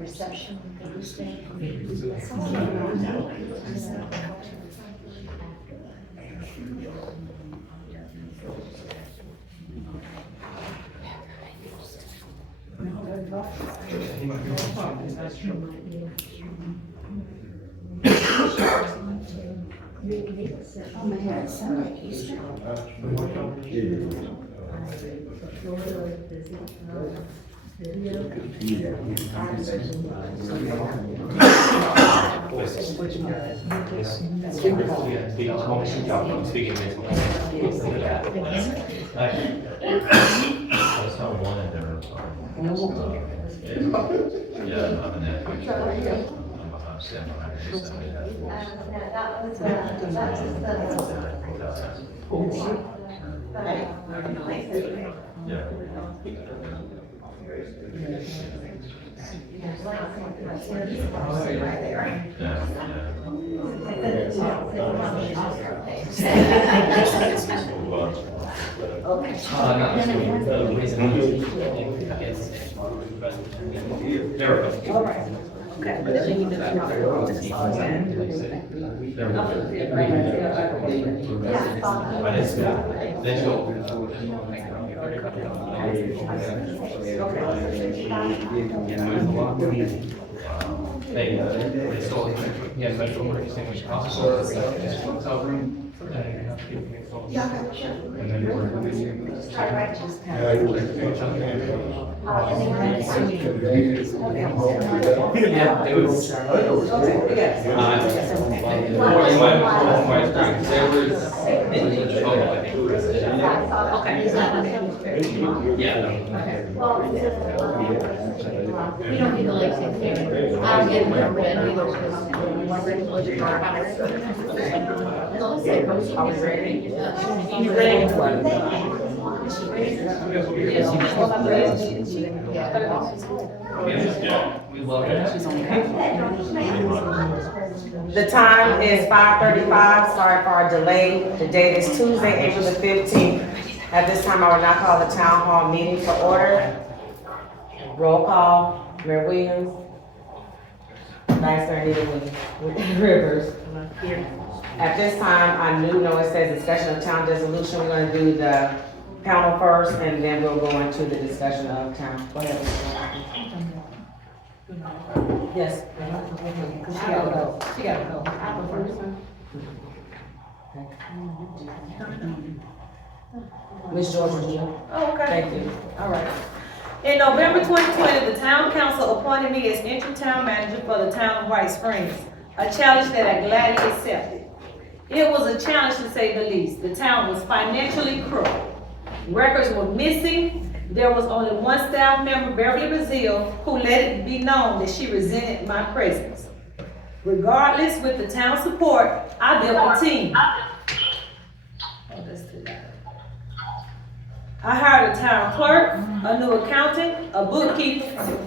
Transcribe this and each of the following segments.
Reception. Oh my God, it sounds like Easter. We don't need the legs in here. I'll get one red. Are we ready? You ready? The time is 5:35. Sorry for our delay. The date is Tuesday, April the 15th. At this time, I will now call the town hall meeting to order. Roll call, Mayor Williams. Vice Mayor Anita Rivers. At this time, I know it says discussion of town dissolution. We're going to do the panel first, and then we'll go into the discussion of town. Go ahead. Yes. She gotta go. She gotta go. I'll go first. Ms. Georgia. Oh, okay. Thank you. All right. In November 2020, the town council appointed me as interim town manager for the town of White Springs, a challenge that I gladly accepted. It was a challenge to say the least. The town was financially crooked. Records were missing. There was only one staff member, Beverly Brazil, who let it be known that she resented my presence. Regardless, with the town support, I built a team. Oh, that's too loud. I hired a town clerk, a new accountant, a bookkeeper,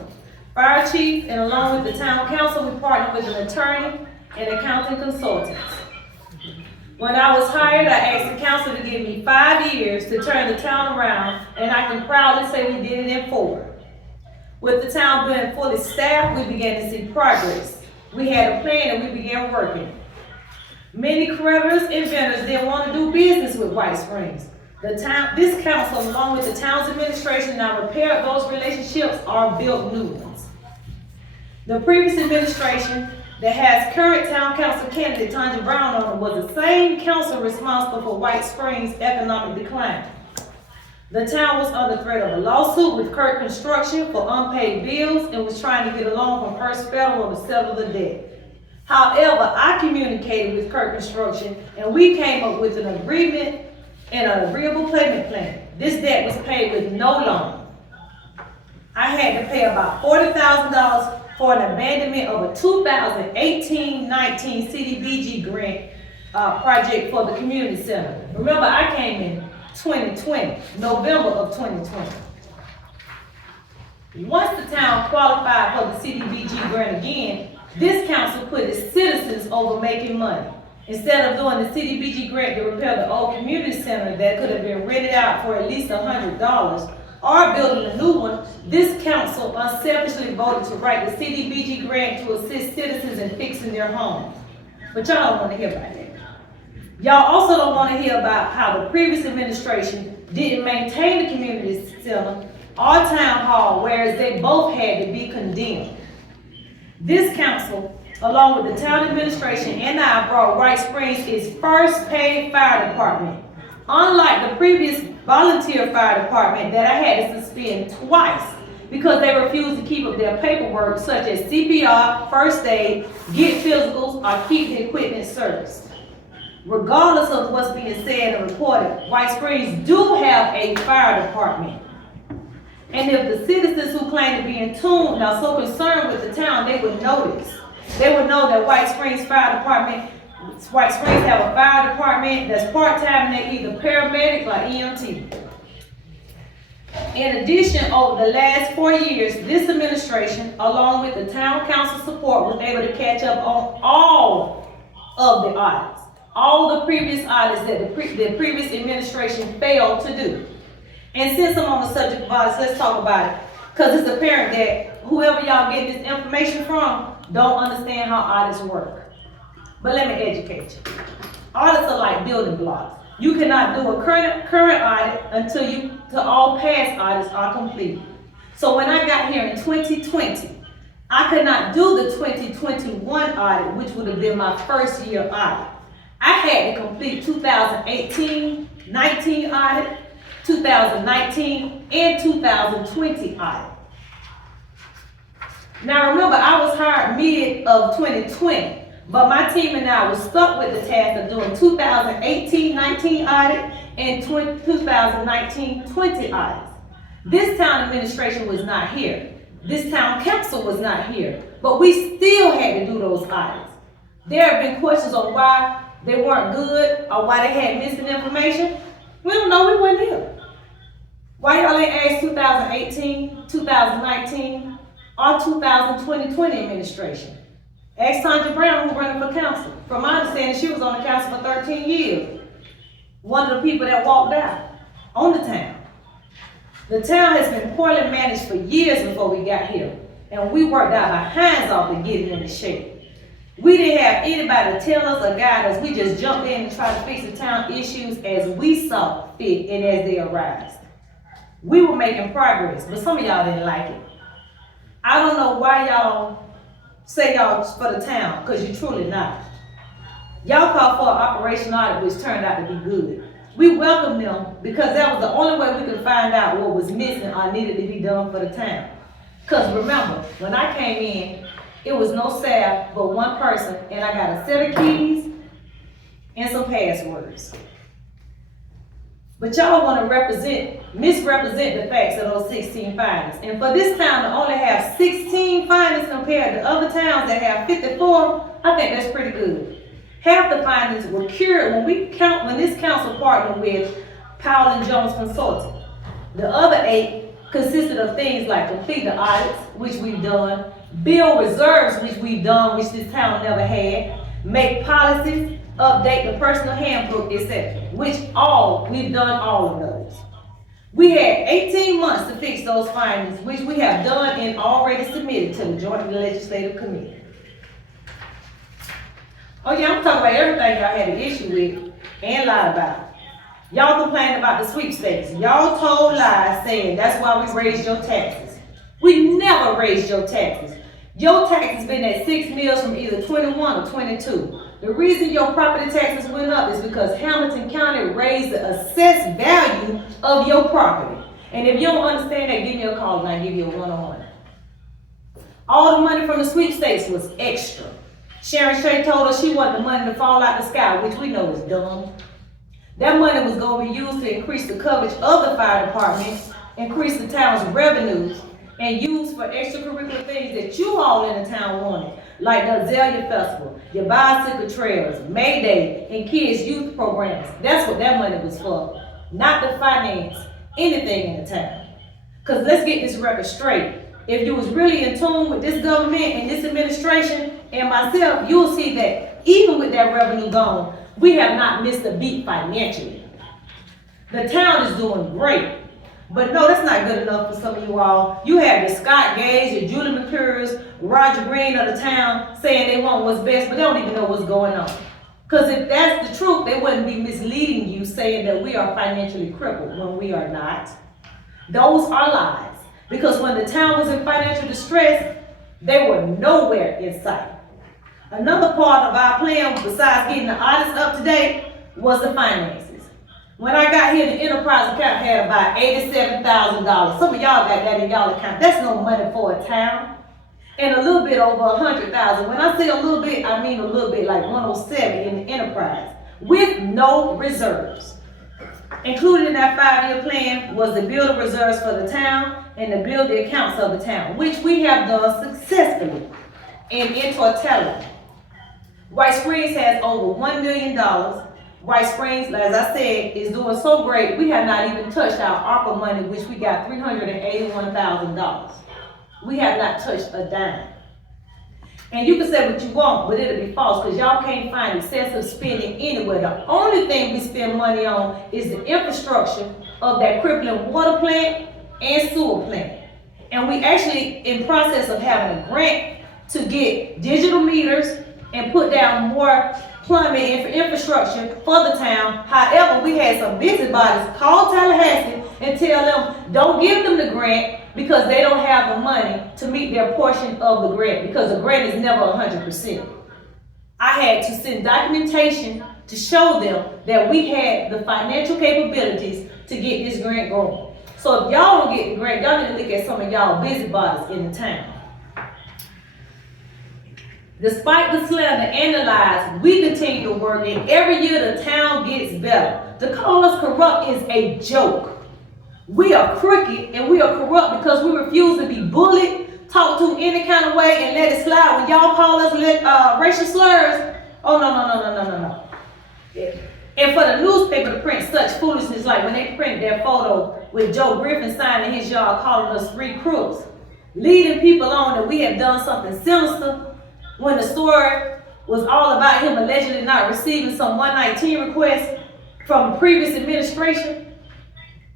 fire chief, and along with the town council, we partnered with an attorney and accounting consultants. When I was hired, I asked the council to give me 5 years to turn the town around, and I can proudly say we did it in 4. With the town being fully staffed, we began to see progress. We had a plan and we began working. Many creditors and vendors didn't want to do business with White Springs. This council, along with the town's administration, now repaired those relationships or built new ones. The previous administration that has current town council candidate Tanya Brown on it was the same council responsible for White Springs' economic decline. The town was under threat of a lawsuit with Clerk Construction for unpaid bills and was trying to get a loan from First Federal to settle the debt. However, I communicated with Clerk Construction and we came up with an agreement and an agreeable payment plan. This debt was paid with no loan. I had to pay about $40,000 for an abandonment of a 2018-19 CDBG grant project for the community center. Remember, I came in 2020, November of 2020. Once the town qualified for the CDBG grant again, this council put its citizens over making money. Instead of doing the CDBG grant to repair the old community center that could have been rented out for at least $100, or building a new one, this council unselfishly voted to write the CDBG grant to assist citizens in fixing their homes. But y'all don't want to hear about that. Y'all also don't want to hear about how the previous administration didn't maintain the community center or town hall, whereas they both had to be condemned. This council, along with the town administration and I, brought White Springs its first paid fire department. Unlike the previous volunteer fire department that I had to suspend twice because they refused to keep up their paperwork such as CPR, first aid, get physicals, or keep the equipment serviced. Regardless of what's being said and reported, White Springs do have a fire department. And if the citizens who claim to be in tune are so concerned with the town, they would know this. They would know that White Springs have a fire department that's part-time and they're either paramedic or EMT. In addition, over the last 4 years, this administration, along with the town council support, was able to catch up on all of the audits. All the previous audits that the previous administration failed to do. And since I'm on the subject of audits, let's talk about it. Because it's apparent that whoever y'all get this information from don't understand how audits work. But let me educate you. Audits are like building blocks. You cannot do a current audit until all past audits are complete. So when I got here in 2020, I could not do the 2021 audit, which would have been my first year audit. I had to complete 2018-19 audit, 2019 and 2020 audit. Now remember, I was hired mid of 2020, but my team and I was stuck with the task of doing 2018-19 audit and 2019-20 audits. This town administration was not here. This town council was not here, but we still had to do those audits. There have been questions on why they weren't good or why they had missing information. We don't know, we weren't here. Why y'all ain't asked 2018, 2019, or 2020 administration? Ask Sandra Brown, who's running for council. From my understanding, she was on the council for 13 years. One of the people that walked out on the town. The town has been poorly managed for years before we got here, and we worked out our hands off to get it into shape. We didn't have anybody to tell us or guide us. We just jumped in and tried to fix the town issues as we saw fit and as they arise. We were making progress, but some of y'all didn't like it. I don't know why y'all say y'all for the town, because you're truly not. Y'all called for an operation audit, which turned out to be good. We welcomed them because that was the only way we could find out what was missing or needed to be done for the town. Because remember, when I came in, it was no staff but one person, and I got a set of keys and some passwords. But y'all want to misrepresent the facts of those 16 findings. And for this town to only have 16 findings compared to other towns that have 54, I think that's pretty good. Half the findings were cured when this council partnered with Powell and Jones Consulting. The other 8 consisted of things like complete the audits, which we've done, build reserves, which we've done, which this town never had, make policies, update the personal handbook, etc., which we've done all of those. We had 18 months to fix those findings, which we have done and already submitted to the Joint Legislative Committee. Oh yeah, I'm talking about everything y'all had an issue with and lied about. Y'all complained about the sweepstakes. Y'all told lies saying that's why we raised your taxes. We never raised your taxes. Your taxes been at 6 mills from either 21 or 22. The reason your property taxes went up is because Hamilton County raised the assessed value of your property. And if you don't understand that, give me a call and I'll give you a one-on-one. All the money from the sweepstakes was extra. Sharon Strait told us she wanted the money to fall out the sky, which we know is dumb. That money was gonna be used to increase the coverage of the fire department, increase the town's revenues, and used for extracurricular things that you all in the town wanted, like the Azalea Festival, your bicycle trails, May Day, and kids' youth programs. That's what that money was for, not to finance anything in the town. Cause let's get this record straight. If you was really in tune with this government and this administration and myself, you'll see that even with that revenue gone, we have not missed a beat financially. The town is doing great. But no, that's not good enough for some of you all. You have your Scott Gays, your Julie McCures, Roger Green of the town saying they want what's best, but they don't even know what's going on. Because if that's the truth, they wouldn't be misleading you saying that we are financially crippled when we are not. Those are lies. Because when the town was in financial distress, they were nowhere in sight. Another part of our plan, besides getting the audits up to date, was the finances. When I got here, the enterprise account had about $87,000. Some of y'all got that in y'all account. That's no money for a town. And a little bit over $100,000. When I say a little bit, I mean a little bit, like 107 in the enterprise, with no reserves. Included in that 5-year plan was the build of reserves for the town and to build the accounts of the town, which we have done successfully and in totality. White Springs has over $1 million. White Springs, as I said, is doing so great, we have not even touched our ARPA money, which we got $381,000. We have not touched a dime. And you can say what you want, but it'll be false, because y'all can't find excessive spending anywhere. The only thing we spend money on is the infrastructure of that crippling water plant and sewer plant. And we actually in process of having a grant to get digital meters and put down more plumbing infrastructure for the town. However, we had some busybodies call Tallahassee and tell them, don't give them the grant because they don't have the money to meet their portion of the grant, because the grant is never 100%. I had to send documentation to show them that we had the financial capabilities to get this grant going. So if y'all don't get the grant, y'all need to look at some of y'all busybodies in the town. Despite the slander and the lies, we continue to work, and every year the town gets better. To call us corrupt is a joke. We are crooked and we are corrupt because we refuse to be bullied, talked to any kind of way, and let it slide. When y'all call us racial slurs, oh no. Yeah. And for the newspaper to print such foolishness, like when they print their photo with Joe Griffin signing his yard calling us 3 crooks, leading people on that we have done something sinister, when the story was all about him allegedly not receiving some 119 requests from the previous administration,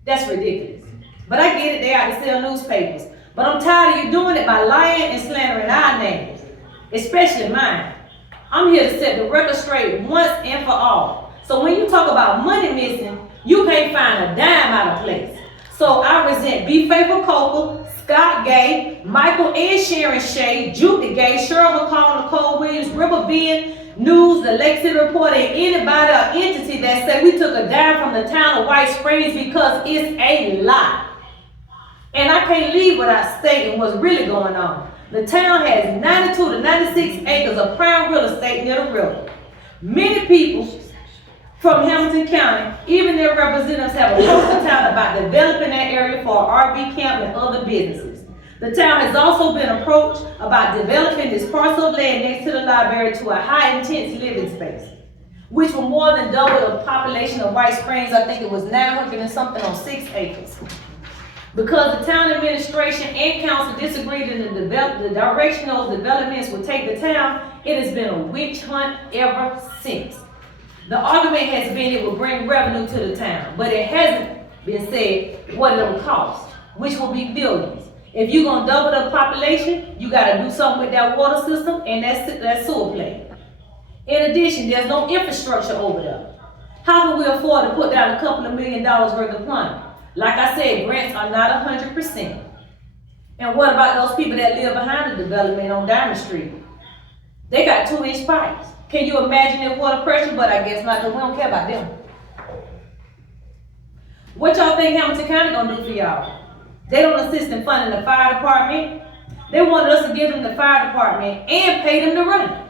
that's ridiculous. But I get it, they out to sell newspapers. But I'm tired of you doing it by lying and slandering our names, especially mine. I'm here to set the record straight once and for all. So when you talk about money missing, you can't find a dime out of place. So I resent Be Faithful Coker, Scott Gay, Michael and Sharon Shea, Judy Gay, Cheryl McCall, Nicole Williams, River Bend News, the Lake City Reporter, and anybody or entity that said we took a dime from the town of White Springs, because it's a lie. And I can't leave without stating what's really going on. The town has 92 to 96 acres of prime real estate near the river. Many people from Hamilton County, even their representatives, have approached the town about developing that area for an RV camp and other businesses. The town has also been approached about developing this parcel of land next to the library to a high-intense living space, which will more than double the population of White Springs. I think it was 900 and something on 6 acres. Because the town administration and council disagreed in the direction those developments would take the town, it has been a witch hunt ever since. The argument has been it will bring revenue to the town, but it hasn't been said what it will cost, which will be billions. If you're gonna double the population, you gotta do something with that water system and that sewer plant. In addition, there's no infrastructure over there. How can we afford to put down a couple of $1 million worth of plumbing? Like I said, grants are not 100%. And what about those people that live behind the development on Diamond Street? They got 2-inch pipes. Can you imagine their water pressure? But I guess not, because we don't care about them. What y'all think Hamilton County gonna do for y'all? They don't assist in funding the fire department. They wanted us to give them the fire department and pay them to run it.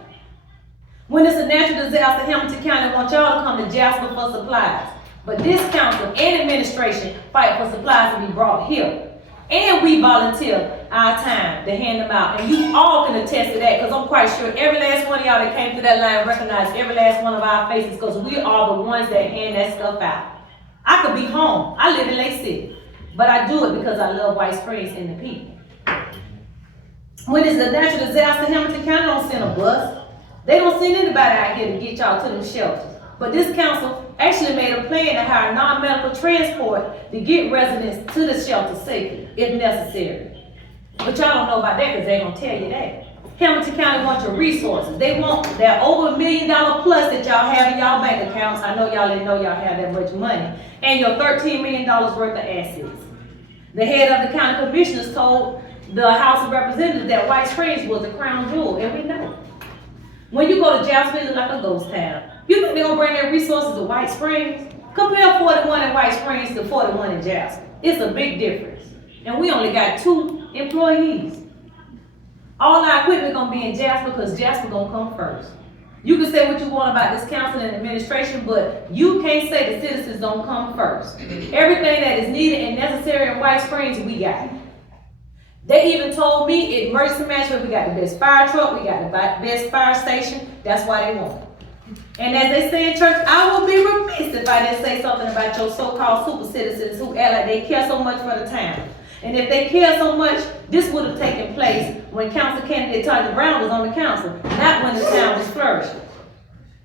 When it's a natural disaster, Hamilton County wants y'all to come to Jasper for supplies. But this council and administration fight for supplies to be brought here. And we volunteer our time to hand them out. And you all can attest to that, because I'm quite sure every last one of y'all that came through that line recognize every last one of our faces, because we are the ones that hand that stuff out. I could be home. I live in Lake City. But I do it because I love White Springs and the people. When it's a natural disaster, Hamilton County don't send a bus. They don't send anybody out here to get y'all to them shelters. But this council actually made a plan to hire non-medical transport to get residents to the shelter safely, if necessary. But y'all don't know about that because they don't tell you that. Hamilton County wants your resources. They want that over $1 million plus that y'all have in y'all bank accounts. I know y'all didn't know y'all have that much money. And your $13 million worth of assets. The head of the county commissioners told the House of Representatives that White Springs was the crown jewel, and we know. When you go to Jasper, it's like a ghost town. You think they're gonna bring their resources to White Springs? Compare 41 in White Springs to 41 in Jasper. It's a big difference. And we only got 2 employees. All our equipment gonna be in Jasper because Jasper gonna come first. You can say what you want about this council and administration, but you can't say the citizens don't come first. Everything that is needed and necessary in White Springs, we got. They even told me in emergency management, we got the best fire truck, we got the best fire station. That's why they want it. And as they say in church, I will be remiss if I didn't say something about your so-called super citizens who act like they care so much for the town. And if they care so much, this would have taken place when council candidate Tanya Brown was on the council, not when the town was flourishing.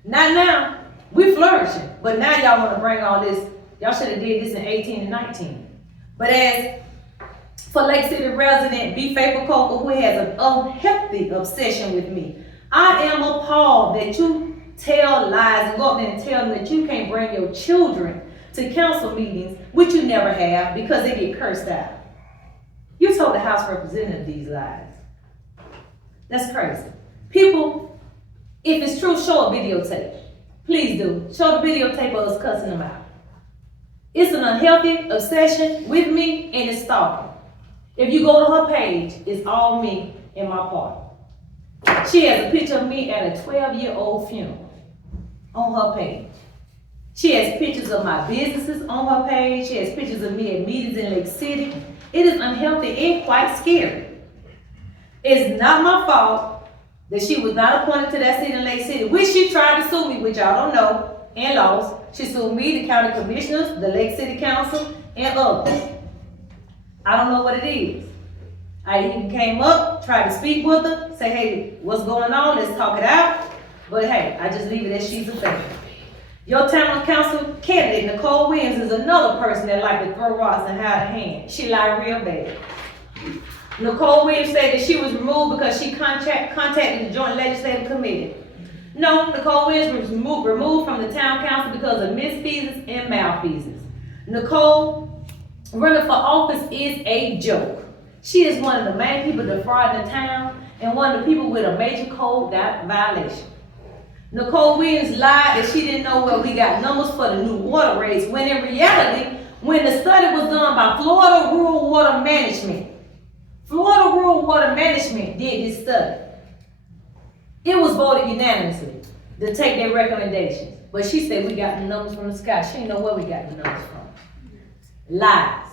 Not now. We flourishing. But now y'all want to bring all this. Y'all should have did this in 18 and 19. But as for Lake City resident B. Faithful Coker, who has an unhealthy obsession with me, I am appalled that you tell lies and go up there and tell them that you can't bring your children to council meetings, which you never have, because they get cursed out. You told the House representative these lies. That's crazy. People, if it's true, show a videotape. Please do. Show the videotape of us cussing them out. It's an unhealthy obsession with me, and it's stalking. If you go to her page, it's all me and my partner. She has a picture of me at a 12-year-old funeral on her page. She has pictures of my businesses on her page. She has pictures of me at meetings in Lake City. It is unhealthy and quite scary. It's not my fault that she was not appointed to that seat in Lake City, which she tried to sue me, which y'all don't know, and lost. She sued me, the county commissioners, the Lake City Council, and others. I don't know what it is. I even came up, tried to speak with her, say, hey, what's going on? Let's talk it out. But hey, I just leave it as she's a fan. Your town council candidate, Nicole Williams, is another person that like to throw rocks and hide a hand. She lied real bad. Nicole Williams said that she was removed because she contacted the Joint Legislative Committee. No, Nicole Williams was removed from the town council because of misfeasance and malfeasance. Nicole running for office is a joke. She is one of the main people defrauding the town and one of the people with a major code violation. Nicole Williams lied that she didn't know where we got numbers for the new water rates, when in reality, when the study was done by Florida Rural Water Management did this study. It was voted unanimously to take their recommendations. But she said we got the numbers from the sky. She didn't know where we got the numbers from. Lies.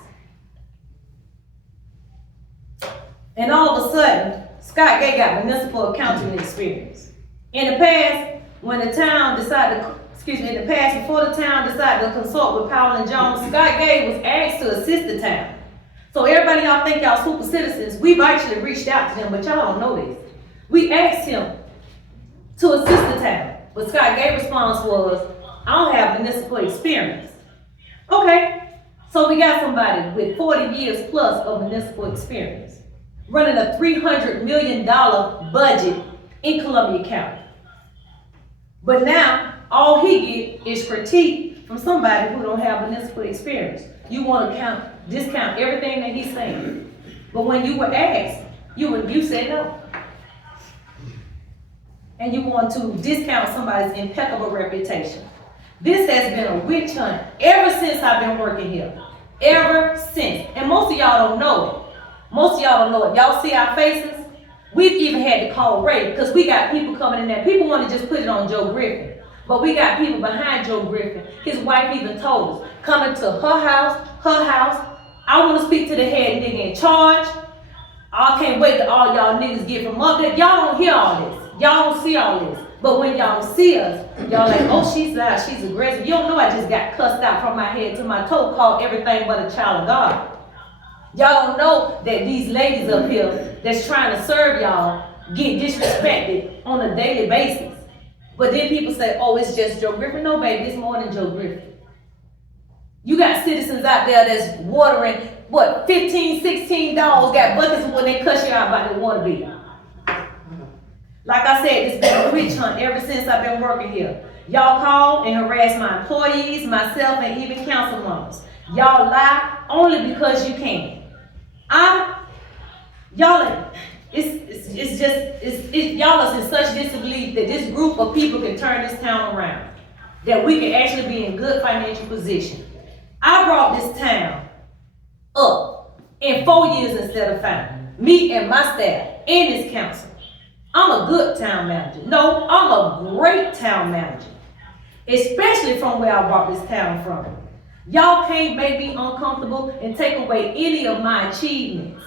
And all of a sudden, Scott Gay got municipal accounting experience. In the past, when the town decided before the town decided to consult with Powell and Jones, Scott Gay was asked to assist the town. So everybody y'all think y'all super citizens, we've actually reached out to them, but y'all don't know this. We asked him to assist the town, but Scott Gay's response was, I don't have municipal experience. Okay, so we got somebody with 40 years plus of municipal experience, running a $300 million budget in Columbia County. But now, all he get is critique from somebody who don't have municipal experience. You want to discount everything that he's saying. But when you were asked, you said no. And you want to discount somebody's impeccable reputation. This has been a witch hunt ever since I've been working here. Ever since. And most of y'all don't know it. Y'all see our faces? We've even had to call Ray because we got people coming in there. People want to just put it on Joe Griffin. But we got people behind Joe Griffin. His wife even told us, coming to her house. I want to speak to the head nigga in charge. I can't wait till all y'all niggas get from up there. Y'all don't hear all this. Y'all don't see all this. But when y'all see us, y'all like, oh, she's loud, she's aggressive. You don't know I just got cussed out from my head to my toe, called everything but a child of God. Y'all don't know that these ladies up here that's trying to serve y'all get disrespected on a daily basis. But then people say, oh, it's just Joe Griffin. No, baby, it's more than Joe Griffin. You got citizens out there that's watering, 15, 16 dogs, got buckets when they cuss you out about their water bill. Like I said, it's been a witch hunt ever since I've been working here. Y'all call and harass my employees, myself, and even council members. Y'all lie only because you can. Y'all are in such disbelief that this group of people can turn this town around. That we can actually be in good financial position. I brought this town up in 4 years instead of 5. Me and my staff and this council. I'm a good town manager. No, I'm a great town manager. Especially from where I brought this town from. Y'all can't make me uncomfortable and take away any of my achievements.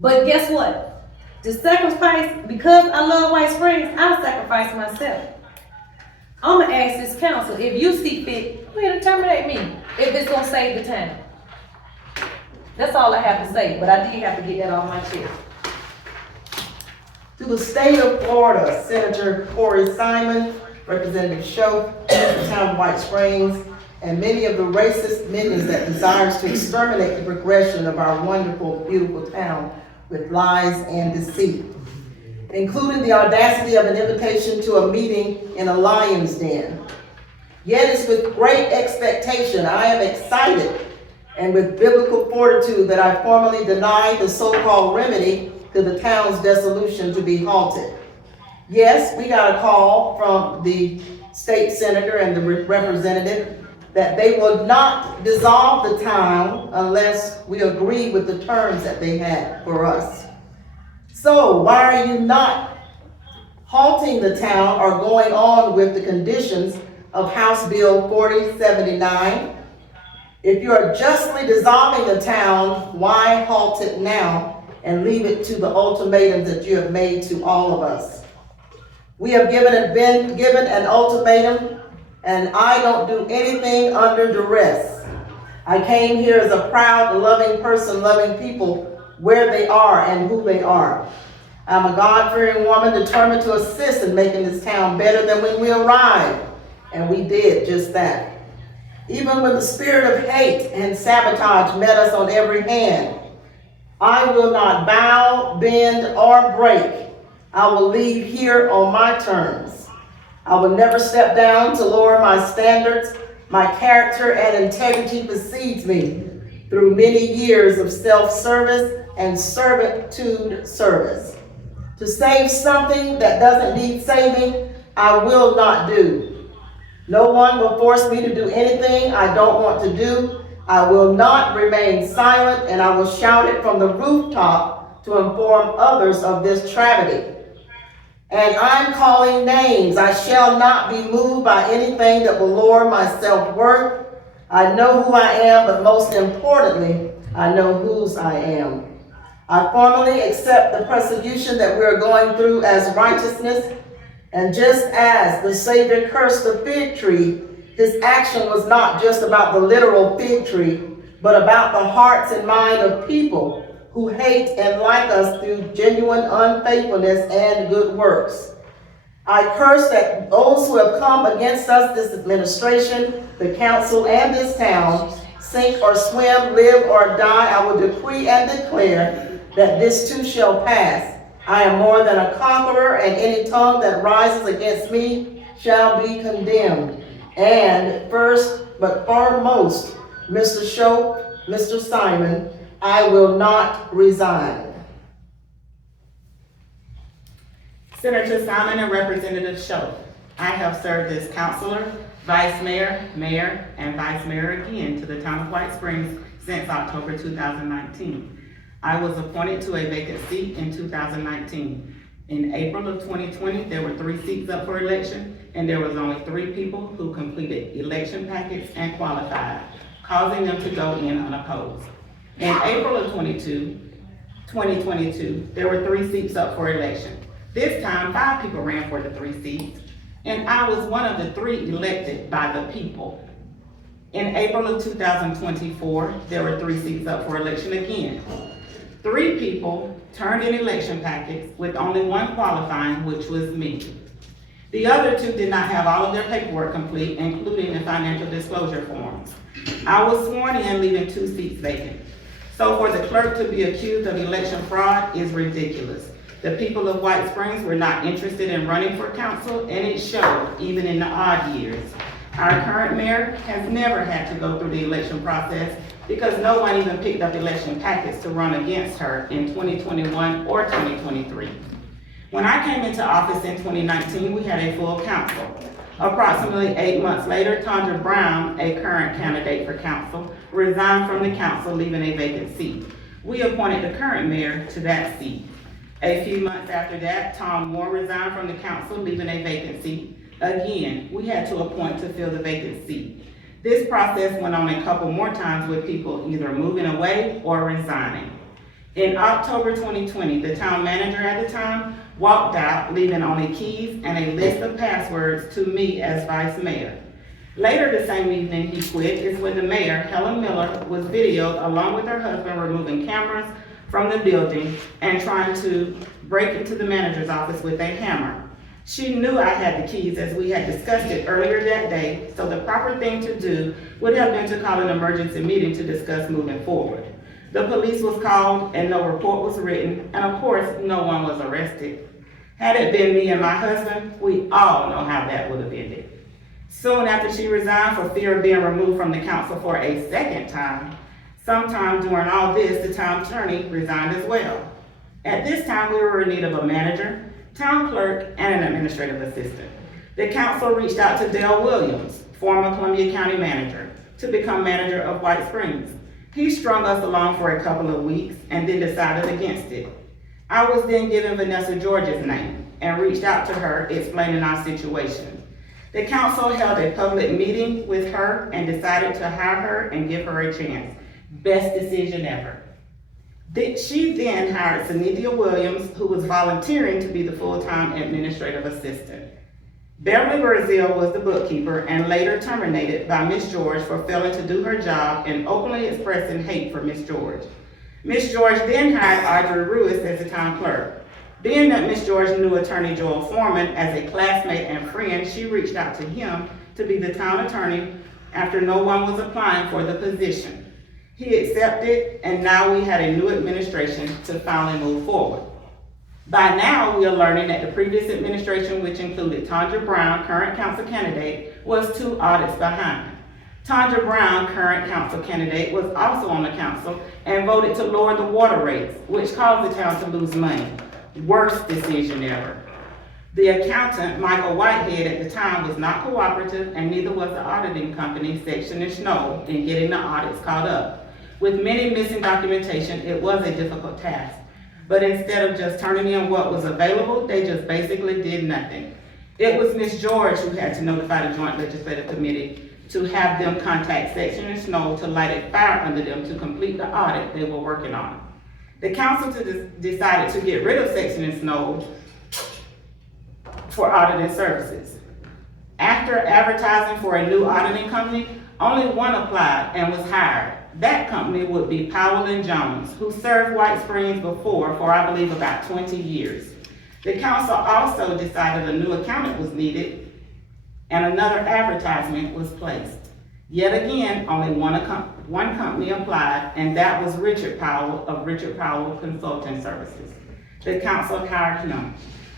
But guess what? To sacrifice, because I love White Springs, I'll sacrifice myself. I'm gonna ask this council, if you see fit, go ahead and terminate me, if it's gonna save the town. That's all I have to say, but I did have to get that off my chest. To the state of Florida, Senator Corey Simon, Representative Show, the town of White Springs, and many of the racist minions that desires to exterminate the progression of our wonderful, beautiful town with lies and deceit, including the audacity of an invitation to a meeting in a lion's den. Yet it's with great expectation I am excited and with biblical fortitude that I formally deny the so-called remedy to the town's dissolution to be halted. Yes, we got a call from the state senator and the representative that they will not dissolve the town unless we agree with the terms that they had for us. So why are you not halting the town or going on with the conditions of House Bill 4079? If you are justly dissolving the town, why halt it now and leave it to the ultimatums that you have made to all of us? We have been given an ultimatum, and I don't do anything under duress. I came here as a proud, loving person, loving people where they are and who they are. I'm a God-fearing woman determined to assist in making this town better than when we arrived, and we did just that. Even when the spirit of hate and sabotage met us on every hand, I will not bow, bend, or break. I will leave here on my terms. I will never step down to lower my standards. My character and integrity precedes me through many years of self-service and servitude service. To save something that doesn't need saving, I will not do. No one will force me to do anything I don't want to do. I will not remain silent, and I will shout it from the rooftop to inform others of this tragedy. And I'm calling names. I shall not be moved by anything that will lower my self-worth. I know who I am, but most importantly, I know whose I am. I formally accept the persecution that we are going through as righteousness. And just as the Savior cursed the fig tree, his action was not just about the literal fig tree, but about the hearts and mind of people who hate and like us through genuine unfaithfulness and good works. I curse that those who have come against us, this administration, the council, and this town, sink or swim, live or die. I will decree and declare that this too shall pass. I am more than a conqueror, and any tongue that rises against me shall be condemned. And first, but foremost, Mr. Show, Mr. Simon, I will not resign. Senator Simon and Representative Show, I have served as counselor, vice mayor, mayor, and vice mayor again to the town of White Springs since October 2019. I was appointed to a vacant seat in 2019. In April of 2020, there were 3 seats up for election, and there was only 3 people who completed election packets and qualified, causing them to go in unopposed. In April of 2022, there were 3 seats up for election. This time, 5 people ran for the 3 seats, and I was one of the 3 elected by the people. In April of 2024, there were 3 seats up for election again. 3 people turned in election packets with only 1 qualifying, which was me. The other 2 did not have all of their paperwork complete, including the financial disclosure forms. I was sworn in, leaving 2 seats vacant. So for the clerk to be accused of election fraud is ridiculous. The people of White Springs were not interested in running for council, and it showed even in the odd years. Our current mayor has never had to go through the election process because no one even picked up election packets to run against her in 2021 or 2023. When I came into office in 2019, we had a full council. Approximately 8 months later, Tondra Brown, a current candidate for council, resigned from the council, leaving a vacant seat. We appointed the current mayor to that seat. A few months after that, Tom Moore resigned from the council, leaving a vacant seat. Again, we had to appoint to fill the vacant seat. This process went on a couple more times with people either moving away or resigning. In October 2020, the town manager at the time walked out, leaving only keys and a list of passwords to me as vice mayor. Later the same evening he quit is when the mayor, Helen Miller, was videoed along with her husband removing cameras from the building and trying to break into the manager's office with a hammer. She knew I had the keys as we had discussed it earlier that day, so the proper thing to do would have been to call an emergency meeting to discuss moving forward. The police was called and no report was written, and of course, no one was arrested. Had it been me and my husband, we all know how that would have ended. Soon after she resigned for fear of being removed from the council for a second time, sometime during all this, the town attorney resigned as well. At this time, we were in need of a manager, town clerk, and an administrative assistant. The council reached out to Dale Williams, former Columbia County manager, to become manager of White Springs. He strung us along for a couple of weeks and then decided against it. I was then given Vanessa George's name and reached out to her explaining our situation. The council held a public meeting with her and decided to hire her and give her a chance. Best decision ever. She then hired Anita Williams, who was volunteering to be the full-time administrative assistant. Beverly Brazil was the bookkeeper and later terminated by Ms. George for failing to do her job and openly expressing hate for Ms. George. Ms. George then hired Audré Ruise as the town clerk. Being that Ms. George knew Attorney Joel Foreman as a classmate and friend, she reached out to him to be the town attorney after no one was applying for the position. He accepted, and now we had a new administration to finally move forward. By now, we are learning that the previous administration, which included Tondra Brown, current council candidate, was 2 audits behind. Tondra Brown, current council candidate, was also on the council and voted to lower the water rates, which caused the town to lose money. Worst decision ever. The accountant, Michael Whitehead, at the time was not cooperative, and neither was the auditing company, Section and Snow, in getting the audits caught up. With many missing documentation, it was a difficult task. But instead of just turning in what was available, they just basically did nothing. It was Ms. George who had to notify the Joint Legislative Committee to have them contact Section and Snow to light a fire under them to complete the audit they were working on. The council decided to get rid of Section and Snow for auditing services. After advertising for a new auditing company, only one applied and was hired. That company would be Powell & Jones, who served White Springs before for I believe about 20 years. The council also decided a new accountant was needed and another advertisement was placed. Yet again, only one company applied, and that was Richard Powell of Richard Powell Consulting Services. The council hired him.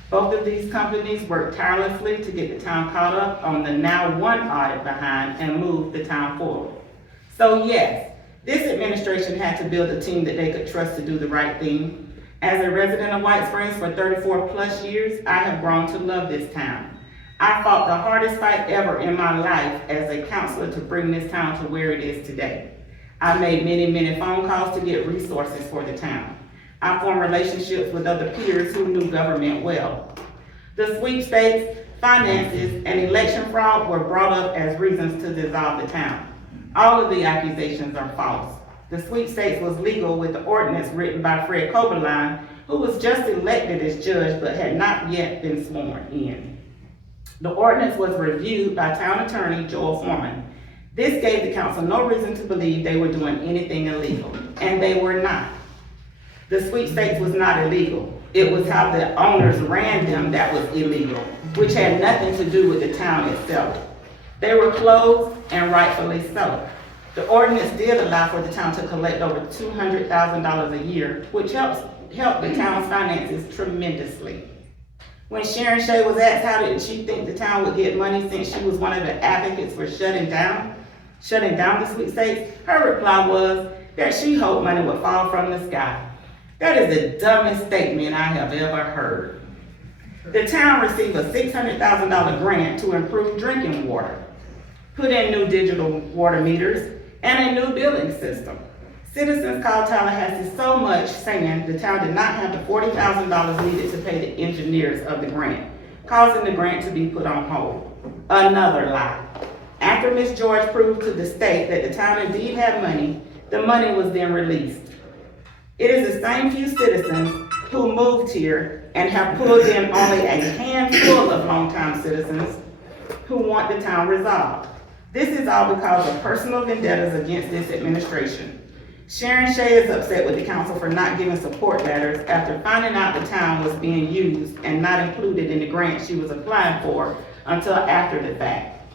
Both of these companies worked tirelessly to get the town caught up on the now 1 audit behind and move the town forward. So yes, this administration had to build a team that they could trust to do the right thing. As a resident of White Springs for 34 plus years, I have grown to love this town. I fought the hardest fight ever in my life as a counselor to bring this town to where it is today. I made many, many phone calls to get resources for the town. I formed relationships with other peers who knew government well. The sweepstakes, finances, and election fraud were brought up as reasons to dissolve the town. All of the accusations are false. The sweepstakes was legal with the ordinance written by Fred Coberline, who was just elected as judge but had not yet been sworn in. The ordinance was reviewed by town attorney Joel Foreman. This gave the council no reason to believe they were doing anything illegal, and they were not. The sweepstakes was not illegal. It was how the owners ran them that was illegal, which had nothing to do with the town itself. They were closed, and rightfully so. The ordinance did allow for the town to collect over $200,000 a year, which helped the town's finances tremendously. When Sharon Shea was asked how did she think the town would get money since she was one of the advocates for shutting down the sweepstakes, her reply was that she hoped money would fall from the sky. That is the dumbest statement I have ever heard. The town received a $600,000 grant to improve drinking water, put in new digital water meters, and a new billing system. Citizens called Tallahassee so much saying the town did not have the $40,000 needed to pay the engineers of the grant, causing the grant to be put on hold. Another lie. After Ms. George proved to the state that the town indeed had money, the money was then released. It is the same few citizens who moved here and have pulled in only a handful of longtime citizens who want the town resolved. This is all because of personal vendettas against this administration. Sharon Shea is upset with the council for not giving support letters after finding out the town was being used and not included in the grant she was applying for until after the fact.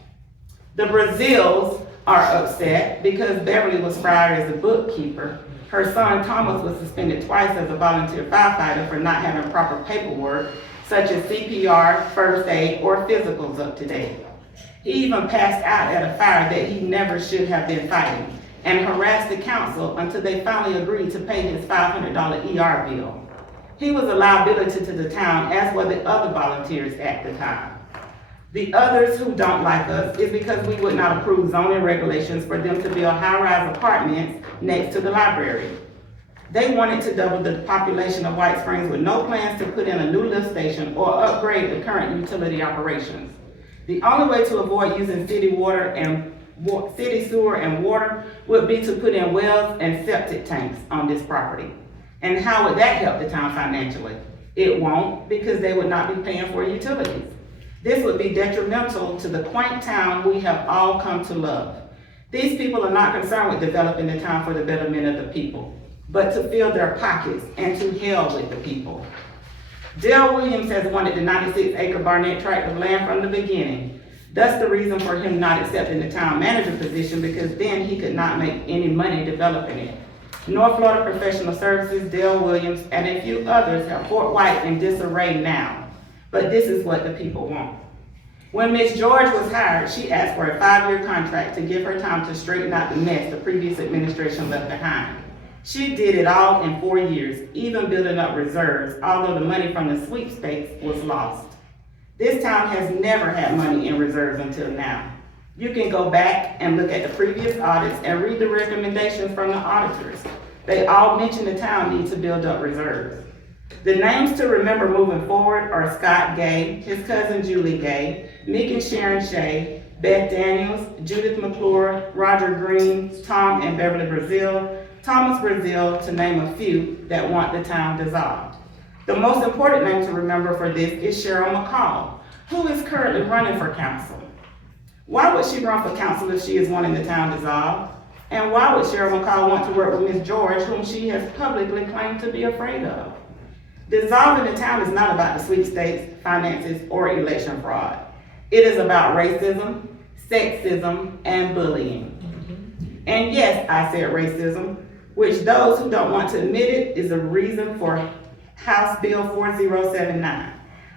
The Brazils are upset because Beverly was fired as a bookkeeper. Her son Thomas was suspended twice as a volunteer firefighter for not having proper paperwork, such as CPR, first aid, or physicals up to date. He even passed out at a fire that he never should have been fighting, and harassed the council until they finally agreed to pay his $500 ER bill. He was a liability to the town, as were the other volunteers at the time. The others who don't like us is because we would not approve zoning regulations for them to build high-rise apartments next to the library. They wanted to double the population of White Springs with no plans to put in a new lift station or upgrade the current utility operations. The only way to avoid using city water and city sewer and water would be to put in wells and septic tanks on this property. And how would that help the town financially? It won't, because they would not be paying for utilities. This would be detrimental to the quaint town we have all come to love. These people are not concerned with developing the town for the betterment of the people, but to fill their pockets and to hell with the people. Dale Williams has wanted the 96-acre Barnett tract of land from the beginning. That's the reason for him not accepting the town manager position, because then he could not make any money developing it. North Florida Professional Services, Dale Williams, and a few others have Fort White in disarray now. But this is what the people want. When Ms. George was hired, she asked for a 5-year contract to give her time to straighten out the mess the previous administration left behind. She did it all in 4 years, even building up reserves, although the money from the sweepstakes was lost. This town has never had money in reserves until now. You can go back and look at the previous audits and read the recommendations from the auditors. They all mention the town needs to build up reserves. The names to remember moving forward are Scott Gay, his cousin Julie Gay, Meek and Sharon Shea, Beth Daniels, Judith McClure, Roger Green, Tom and Beverly Brazil, Thomas Brazil, to name a few that want the town dissolved. The most important name to remember for this is Cheryl McCall, who is currently running for council. Why would she run for council if she is wanting the town dissolved? And why would Cheryl McCall want to work with Ms. George, whom she has publicly claimed to be afraid of? Dissolving the town is not about the sweepstakes, finances, or election fraud. It is about racism, sexism, and bullying. And yes, I said racism, which those who don't want to admit it is a reason for House Bill 4079.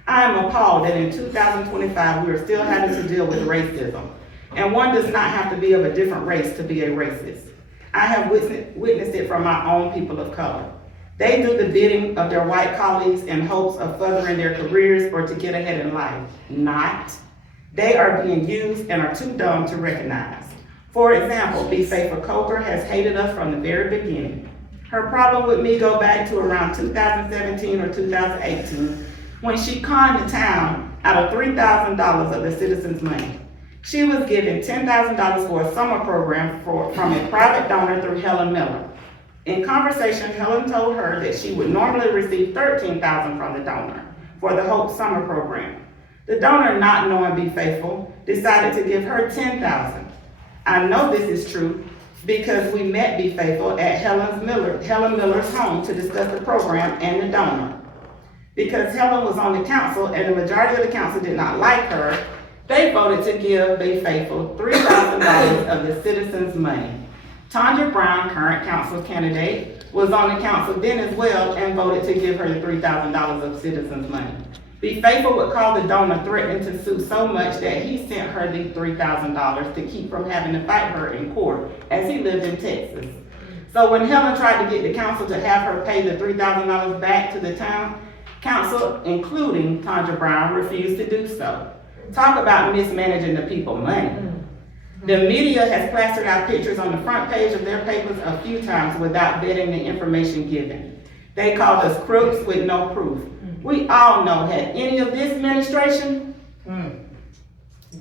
I am appalled that in 2025 we are still having to deal with racism, and one does not have to be of a different race to be a racist. I have witnessed it from my own people of color. They do the bidding of their white colleagues in hopes of furthering their careers or to get ahead in life. Not. They are being used and are too dumb to recognize. For example, Be Safer Coker has hated us from the very beginning. Her problem with me go back to around 2017 or 2018, when she conned the town out of $3,000 of the citizens' money. She was given $10,000 for a summer program from a private donor through Helen Miller. In conversation, Helen told her that she would normally receive $13,000 from the donor for the Hope Summer Program. The donor, not knowing Be Faithful, decided to give her $10,000. I know this is true because we met Be Faithful at Helen Miller's home to discuss the program and the donor. Because Helen was on the council and the majority of the council did not like her, they voted to give Be Faithful $3,000 of the citizens' money. Tanya Brown, current council candidate, was on the council then as well and voted to give her the $3,000 of citizens' money. Be Faithful would call the donor threatening to sue so much that he sent her the $3,000 to keep from having to fight her in court, as he lived in Texas. So when Helen tried to get the council to have her pay the $3,000 back to the town, council, including Tanya Brown, refused to do so. Talk about mismanaging the people's money. The media has plastered our pictures on the front page of their papers a few times without vetting the information given. They called us crooks with no proof. We all know, had any of this administration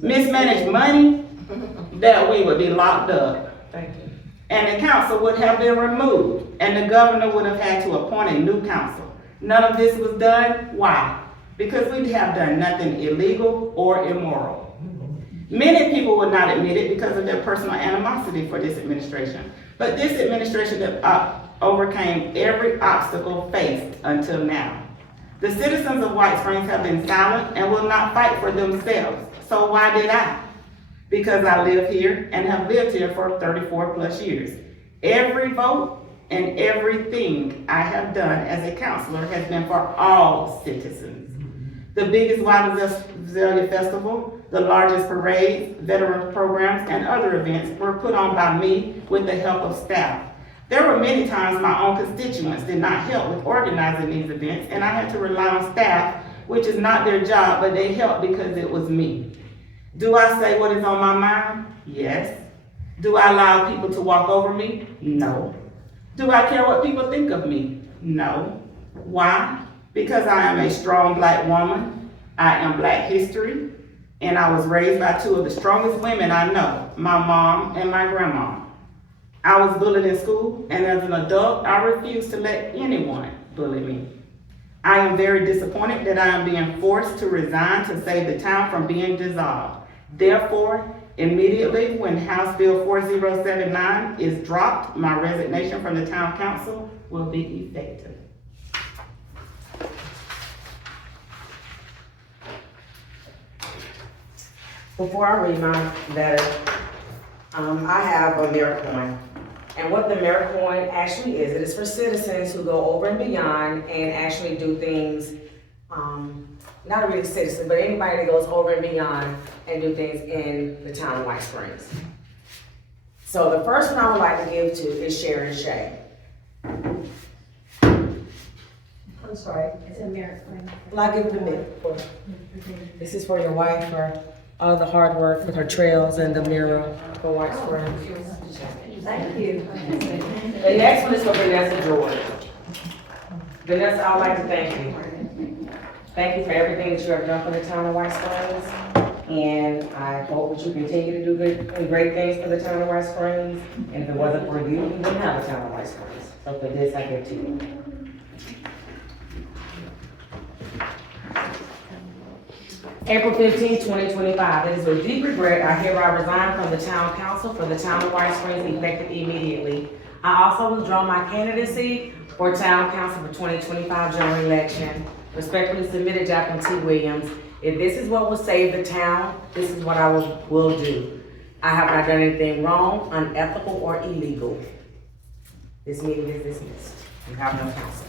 mismanaged money, that we would be locked up. Thank you. And the council would have been removed, and the governor would have had to appoint a new council. None of this was done. Why? Because we have done nothing illegal or immoral. Many people would not admit it because of their personal animosity for this administration. But this administration overcame every obstacle faced until now. The citizens of White Springs have been silent and will not fight for themselves. So why did I? Because I live here and have lived here for 34 plus years. Every vote and everything I have done as a counselor has been for all citizens. The biggest Wild Azalea Festival, the largest parades, veterans programs, and other events were put on by me with the help of staff. There were many times my own constituents did not help with organizing these events, and I had to rely on staff, which is not their job, but they helped because it was me. Do I say what is on my mind? Yes. Do I allow people to walk over me? No. Do I care what people think of me? No. Why? Because I am a strong Black woman, I am Black history, and I was raised by two of the strongest women I know, my mom and my grandma. I was bullied in school, and as an adult, I refuse to let anyone bully me. I am very disappointed that I am being forced to resign to save the town from being dissolved. Therefore, immediately when House Bill 4079 is dropped, my resignation from the town council will be effective. Before I read my letter, I have a mirror coin. And what the mirror coin actually is, it is for citizens who go over and beyond and actually do things, not really citizens, but anybody that goes over and beyond and do things in the town of White Springs. So the first one I would like to give to is Sharon Shea. I'm sorry, it's a merit claim. Well, I'll give it to me. This is for your wife for all the hard work with her trails and the mirror for White Springs. Thank you. The next one is for Vanessa George. Vanessa, I'd like to thank you. Thank you for everything that you have done for the town of White Springs. And I hope that you continue to do good and great things for the town of White Springs. And if it wasn't for you, we wouldn't have a town of White Springs. So for this, I give to you. April 15, 2025. It is with deep regret I hereby resign from the town council for the town of White Springs effective immediately. I also withdraw my candidacy for town council for 2025 general election. Respectfully submitted, Jacqueline T. Williams. If this is what will save the town, this is what I will do. I have not done anything wrong, unethical, or illegal. This meeting is dismissed. You have no council.